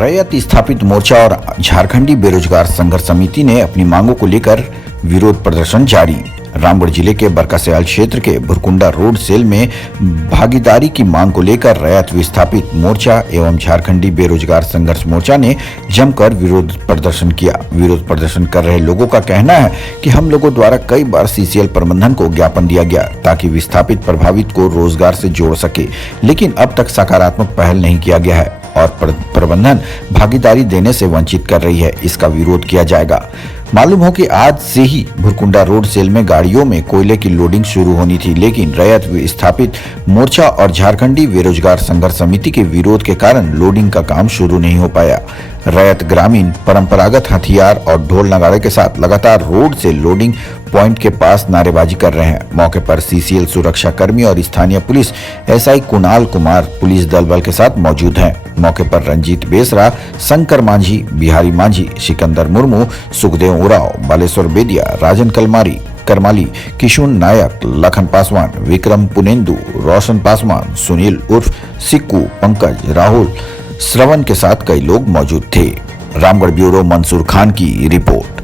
रैयत स्थापित मोर्चा और झारखंडी बेरोजगार संघर्ष समिति ने अपनी मांगों को लेकर विरोध प्रदर्शन जारी। रामगढ़ जिले के बरकासयाल क्षेत्र के भुरकुंडा रोड सेल में भागीदारी की मांग को लेकर रैयत विस्थापित मोर्चा एवं झारखंडी बेरोजगार संघर्ष मोर्चा ने जमकर विरोध प्रदर्शन किया। विरोध प्रदर्शन कर रहे लोगों का कहना है कि हम लोगों द्वारा कई बार सीसीएल प्रबंधन को ज्ञापन दिया गया ताकि विस्थापित प्रभावित को रोजगार से जोड़ सके, लेकिन अब तक सकारात्मक पहल नहीं किया गया है और प्रबंधन भागीदारी देने से वंचित कर रही है। इसका विरोध किया जाएगा। मालूम हो कि आज से ही भुरकुंडा रोड सेल में गाड़ियों में कोयले की लोडिंग शुरू होनी थी, लेकिन रैयत विस्थापित मोर्चा और झारखंडी बेरोजगार संघर्ष समिति के विरोध के कारण लोडिंग का काम शुरू नहीं हो पाया। रैयत ग्रामीण परंपरागत हथियार और ढोल नगाड़े के साथ लगातार रोड से लोडिंग पॉइंट के पास नारेबाजी कर रहे हैं। मौके पर सीसीएल सुरक्षा कर्मी और स्थानीय police SI Kunal Kumar police दल बल के साथ मौजूद हैं। मौके पर रंजीत बेसरा, शंकर मांझी, बिहारी मांझी, सिकंदर मुर्मू, सुखदेव उराव, बालेश्वर बेदिया, राजन करमाली, किशुन नायक, लखन पासवान, विक्रम पुनेंदु, रोशन पासवान, सुनील उर्फ सिक्कू, पंकज, राहुल, श्रवण के साथ कई लोग मौजूद थे। रामगढ़ ब्यूरो मंसूर खान की रिपोर्ट।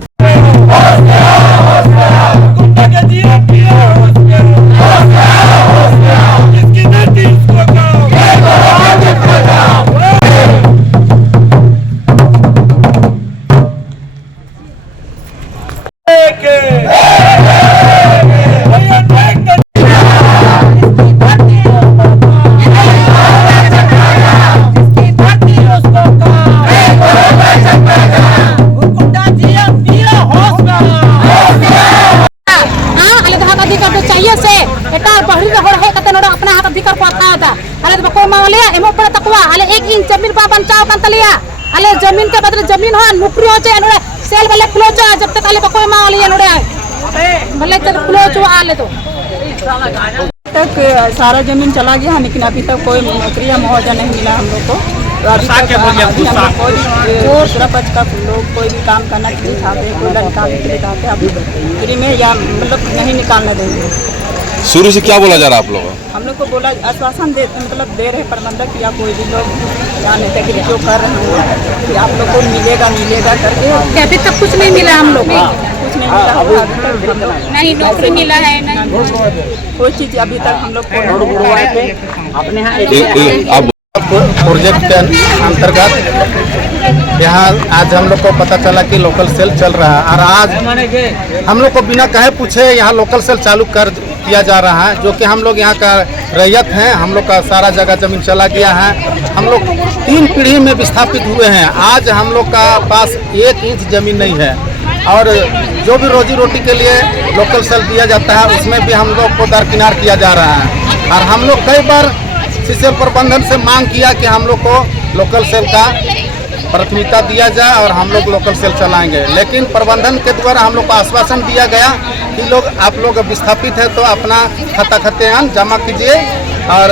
जमीन पर बचाव कर लिया अले जमीन के बदले जमीन हो नौकरी हो जाए नोड़े सेल वाले क्लोज जब तक अले कोई मांग लिया नोड़े भले तक क्लोज हुआ आले तो तक सारा जमीन चला गया, लेकिन अभी तक कोई नौकरी या मुआवजा नहीं मिला हम लोग को। सरपंच का लोग कोई भी काम करना के लिए चाहते हैं, कोई निकालने के लिए चाहते हैं, अभी फ्री में या मतलब नहीं निकालने देंगे। शुरू से क्या बोला जा रहा है आप लोग? हम लोग को बोला आश्वासन दे मतलब दे रहे प्रबंधक या कोई भी लोग या नेतागिरी जो कर रहे हैं कि आप लोग को मिलेगा करके अभी तक कुछ नहीं मिला हम लोग को, कुछ नहीं मिला, नहीं नौकरी मिला है, नहीं कोई चीज अभी तक हम लोग को अब प्रोजेक्ट के अंतर्गत यहाँ आज हम लोग को पता चला कि लोकल सेल चल रहा है और आज हम लोग को बिना कहे पूछे यहाँ लोकल सेल चालू कर किया जा रहा है, जो कि हम लोग यहाँ का रैयत हैं। हम लोग का सारा जगह जमीन चला गया है, हम लोग 3 पीढ़ी में विस्थापित हुए हैं। आज हम लोग का पास 1 इंच जमीन नहीं है और जो भी रोजी रोटी के लिए लोकल सेल दिया जाता है उसमें भी हम लोग को दरकिनार किया जा रहा है। और हम लोग कई बार सीसीएल प्रबंधन से मांग किया कि हम लोग को लोकल सेल का प्राथमिकता दिया जाए और हम लोग लोकल सेल चलाएंगे, लेकिन प्रबंधन के द्वारा हम लोग को आश्वासन दिया गया कि आप लोग विस्थापित है तो अपना खाता खतियान जमा कीजिए और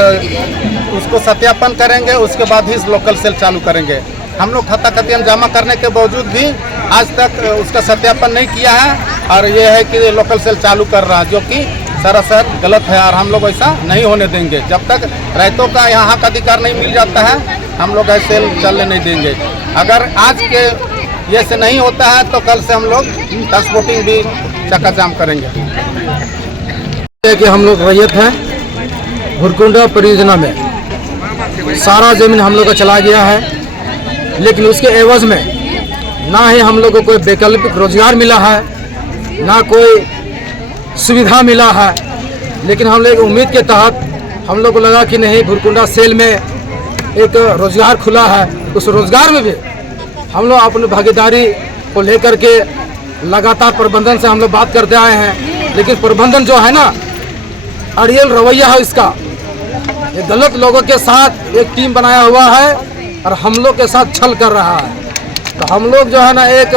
उसको सत्यापन करेंगे, उसके बाद ही लोकल सेल चालू करेंगे। हम लोग खाता खतियान जमा करने के बावजूद भी आज तक उसका सत्यापन नहीं किया है और ये है कि लोकल सेल चालू कर रहा है, जो कि सरासर गलत है और हम लोग ऐसा नहीं होने देंगे। जब तक रैयतों का यहाँ का अधिकार नहीं मिल जाता है हम लोग ऐसे चलने नहीं देंगे। अगर आज के ये से नहीं होता है तो कल से हम लोग ट्रांसपोर्टिंग भी चक्का जाम करेंगे। कि हम लोग रैयत हैं भुरकुंडा परियोजना में, सारा जमीन हम लोग का चला गया है, लेकिन उसके एवज में ना ही हम लोग को कोई वैकल्पिक रोजगार मिला है, ना कोई सुविधा मिला है। लेकिन हम लोग उम्मीद के तहत हम लोग को लगा कि नहीं, भुरकुंडा सेल में एक रोजगार खुला है, उस रोजगार में भी हम लोग अपनी भागीदारी को लेकर के लगातार प्रबंधन से हम लोग बात करते आए हैं। लेकिन प्रबंधन जो है ना, अड़ियल रवैया है इसका, ये गलत लोगों के साथ एक टीम बनाया हुआ है और हम लोग के साथ छल कर रहा है। तो हम लोग जो है ना एक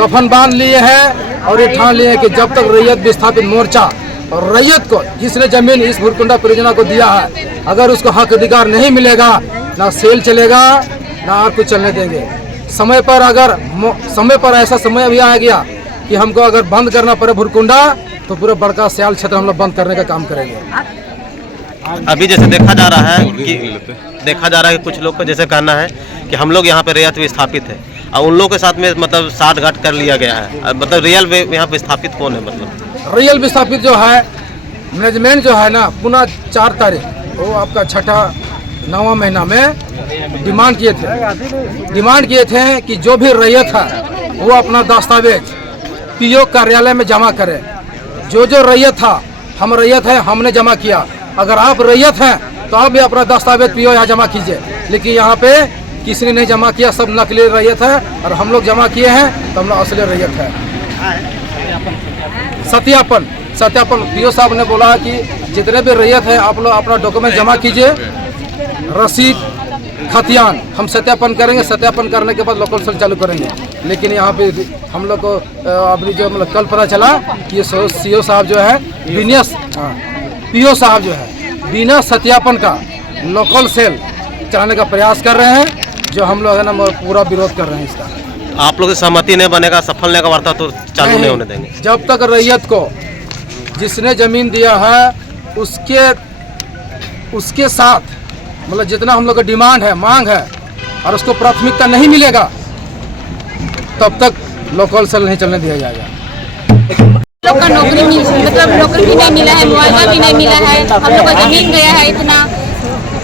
कफन बांध लिए हैं और ये ठान लिए हैं कि जब तक रैयत विस्थापित मोर्चा और रैयत को जिसने जमीन इस भुरकुंडा परियोजना को दिया है, अगर उसको हक अधिकार नहीं मिलेगा, ना सेल चलेगा ना और कुछ चलने देंगे। समय पर ऐसा समय भी आ गया कि हमको अगर बंद करना पड़े भुरकुंडा तो पूरे बरकासयाल क्षेत्र हम लोग बंद करने का काम करेंगे। अभी जैसे देखा जा रहा है कि देखा जा रहा है कि कुछ लोग का जैसे कहना है कि हम लोग यहाँ पे रैयत विस्थापित है और उन लोगों के साथ में मतलब साठ घाट कर लिया गया है। मतलब रियल यहाँ पे स्थापित कौन है? मतलब रियल विस्थापित जो है मैनेजमेंट जो है ना, पुनः 4 तारीख वो आपका छठा 9वां महीना में डिमांड किए थे कि जो भी रैयत है वो अपना दस्तावेज पीओ कार्यालय में जमा करे। जो रैयत था, हम रैयत है, हमने जमा किया। अगर आप रैयत हैं तो आप भी अपना दस्तावेज पीओ यहाँ जमा कीजिए। लेकिन यहाँ पे किसी ने नहीं जमा किया, सब नकली रैयत है और हम लोग जमा किए हैं तो हम लोग असली रैयत है। सत्यापन पीओ साहब ने बोला कि जितने भी रैयत है आप लोग अपना डॉक्यूमेंट जमा कीजिए, रसीद खतियान हम सत्यापन करेंगे। सत्यापन करने के बाद लोकल सेल चालू करेंगे। लेकिन यहाँ पे हम लोग को अभी जो मतलब कल पता चला कि ये सीओ साहब जो है पीओ साहब जो है बिना सत्यापन का लोकल सेल चलाने का प्रयास कर रहे हैं, जो हम लोग है ना पूरा विरोध कर रहे हैं इसका। आप लोग की सहमति नहीं बनेगा, सफल नहीं का वार्ता तो चालू नहीं होने देंगे जब तक रैयत को जिसने जमीन दिया है उसके साथ मतलब जितना हम लोग का डिमांड है, मांग है और उसको प्राथमिकता नहीं मिलेगा तब तक लोकल सेल नहीं चलने दिया जाएगा। लोग का नौकरी मतलब नौकरी भी नहीं मिला है, मुआवजा भी नहीं मिला है, हम लोग का जमीन गया है इतना,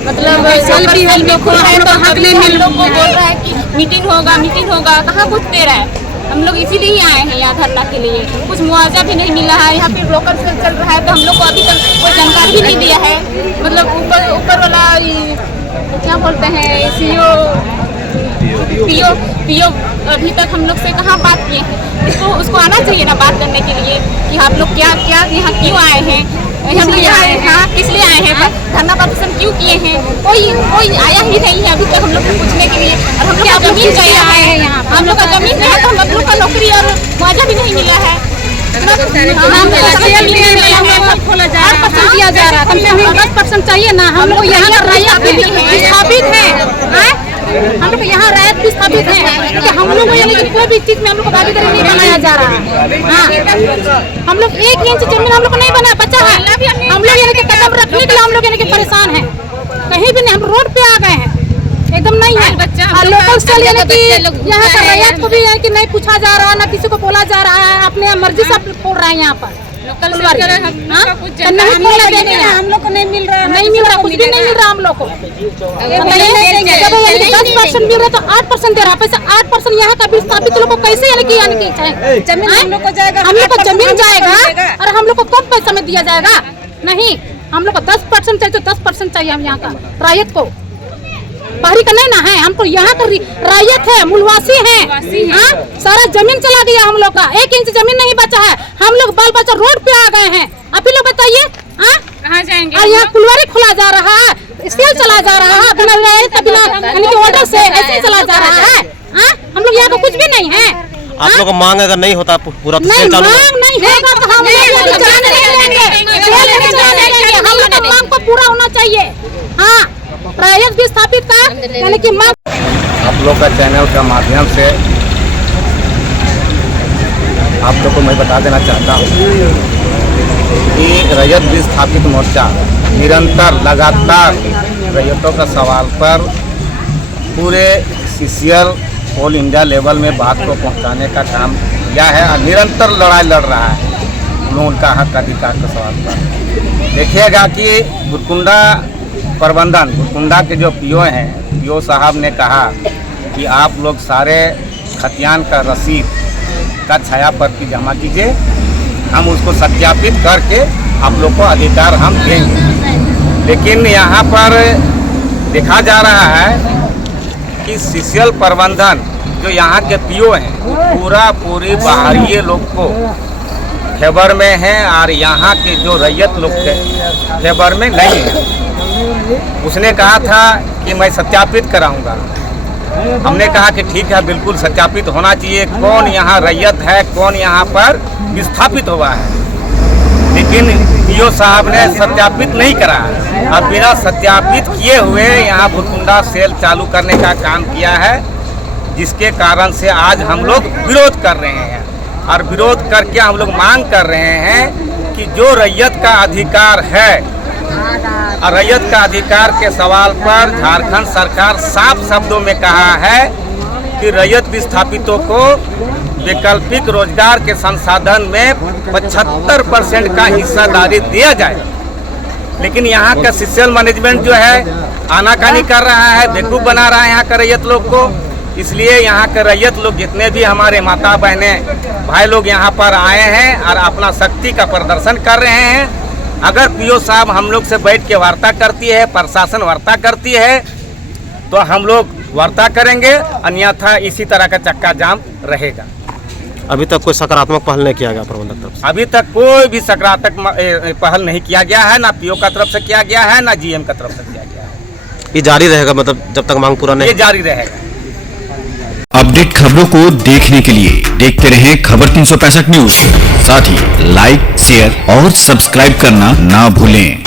मतलब सेल भी हम लोग को है तो हम लोग को बोल रहा है कि मीटिंग होगा, कहाँ कुछ दे रहा है। हम लोग इसीलिए ही आए हैं यहाँ धरना के लिए। कुछ मुआवजा भी नहीं मिला है, यहाँ पे लोकल सेल चल रहा है तो हम लोग को अभी तक कोई जानकारी भी नहीं दिया है। मतलब ऊपर वाला क्या बोलते हैं पीओ अभी तक हम लोग से कहाँ बात किए हैं। उसको आना चाहिए ना बात करने के लिए कि आप लोग क्या यहाँ क्यों आए हैं, हम लोग यहाँ किस लिए आए हैं, धरना प्रदर्शन क्यों किए हैं। कोई आया ही नहीं है अभी तक हम लोग को पूछने के लिए। और हम लोग का जमीन गया है, हम लोग का जमीन गया तो हम लोग का नौकरी और मुआवजा भी नहीं मिला है। 8% दिया जा रहा है, कम से कम 10% चाहिए ना। हम लोग यहाँ का रैयत भी स्थापित है, हम लोग यहाँ रैयत भी स्थापित है कि हम लोग को यानी कि कोई भी चीज में हम लोग को भागीदारी नहीं बनाया जा रहा है। हाँ, हम लोग 1 इंच जमीन हम लोग को नहीं बना बचा है। हम लोग यानी कि कदम रखने के लिए हम लोग यानी कि परेशान हैं, कहीं भी नहीं। हम रोड पे आ गए हैं, एकदम नहीं है। लोकल सेल यानी कि यहाँ का रैयत को भी यानी कि नहीं पूछा जा रहा है, ना किसी को बोला जा रहा है, अपने मर्जी से खोल रहा है यहाँ पर। हम लोग को नहीं मिल रहा, कुछ भी नहीं मिल रहा हम लोग को। 10% मिल रहा तो 8% दे रहा। पैसा 8% यहाँ का विस्थापित लोग को कैसे यानी कि जमीन हम लोग को जाएगा, हम लोग को जमीन जाएगा और हम लोग को कम पैसा में दिया जाएगा। नहीं, हम लोग को 10% चाहिए तो 10% चाहिए हम यहाँ का रैयत को। बाहरी का नहीं ना है, हमको यहाँ का रैयत है, मूलवासी है। हाँ, सारा जमीन चला गया हम लोग का, 1 इंच जमीन नहीं बचा है। हम लोग बाल बच्चा रोड पे आ गए हैं। अभी लोग बताइए कहाँ जाएंगे? और यहाँ फुलवारी खुला जा रहा है, सेल चला जा रहा है बिना रैयत बिना यानी कि ऑर्डर से ऐसे चला जा रहा है। हम लोग यहाँ का कुछ भी नहीं है। आप लोग का मांग अगर नहीं होता पूरा तो नहीं, मांग नहीं होगा तो हम लोग चलाने नहीं देंगे। हम लोग का मांग को पूरा होना चाहिए। हाँ, रैयत भी स्थापित का यानी कि मांग। आप लोग का चैनल का माध्यम से आप लोग को मैं बता देना चाहता हूँ कि रैयत विस्थापित मोर्चा निरंतर लगातार रैयतों का सवाल पर पूरे सीसीएल ऑल इंडिया लेवल में बात को पहुंचाने का काम किया है और निरंतर लड़ाई लड़ रहा है उनका हक अधिकार के सवाल पर। देखिएगा कि भुरकुंडा प्रबंधन, भुरकुंडा के जो पीओ हैं, पीओ साहब ने कहा कि आप लोग सारे खतियान का रसीद का छाया प्रति जमा कीजिए, हम उसको सत्यापित करके आप लोग को अधिकार हम देंगे। लेकिन यहाँ पर देखा जा रहा है कि सीसीएल प्रबंधन जो यहाँ के पीओ हैं पूरी बाहरी लोग को फेवर में है और यहाँ के जो रैयत लोग के फेवर में नहीं है। उसने कहा था कि मैं सत्यापित कराऊंगा। हमने कहा कि ठीक है, बिल्कुल सत्यापित होना चाहिए कौन यहाँ रैयत है, कौन यहाँ पर विस्थापित हुआ है। लेकिन पीओ साहब ने सत्यापित नहीं करा और बिना सत्यापित किए हुए यहाँ भुरकुंडा सेल चालू करने का काम किया है, जिसके कारण से आज हम लोग विरोध कर रहे हैं। और विरोध करके हम लोग मांग कर रहे हैं कि जो रैयत का अधिकार है और रैयत का अधिकार के सवाल पर झारखंड सरकार साफ शब्दों में कहा है कि रैयत विस्थापितों को वैकल्पिक रोजगार के संसाधन में 75% का हिस्सेदारी दिया जाए। लेकिन यहाँ का सोशल मैनेजमेंट जो है आनाकानी कर रहा है, बेवकूफ़ बना रहा है यहाँ का रैयत लोग को। इसलिए यहाँ के रैयत लोग जितने भी हमारे माता बहनें भाई लोग यहाँ पर आए हैं और अपना शक्ति का प्रदर्शन कर रहे हैं। अगर पीओ साहब हम लोग से बैठ के वार्ता करती है, प्रशासन वार्ता करती है, तो हम लोग वार्ता करेंगे, अन्यथा इसी तरह का चक्का जाम रहेगा। अभी तक कोई सकारात्मक पहल नहीं किया गया प्रबंधक तरफ से? अभी तक कोई भी सकारात्मक पहल नहीं किया गया है, ना पीओ का तरफ से किया गया है, ना जीएम का तरफ से किया गया है। ये जारी रहेगा, मतलब जब तक मांग पूरा नहीं? ये जारी रहेगा। अपडेट खबरों को देखने के लिए देखते रहें खबर 365 न्यूज। साथ ही लाइक, शेयर और सब्सक्राइब करना ना भूलें।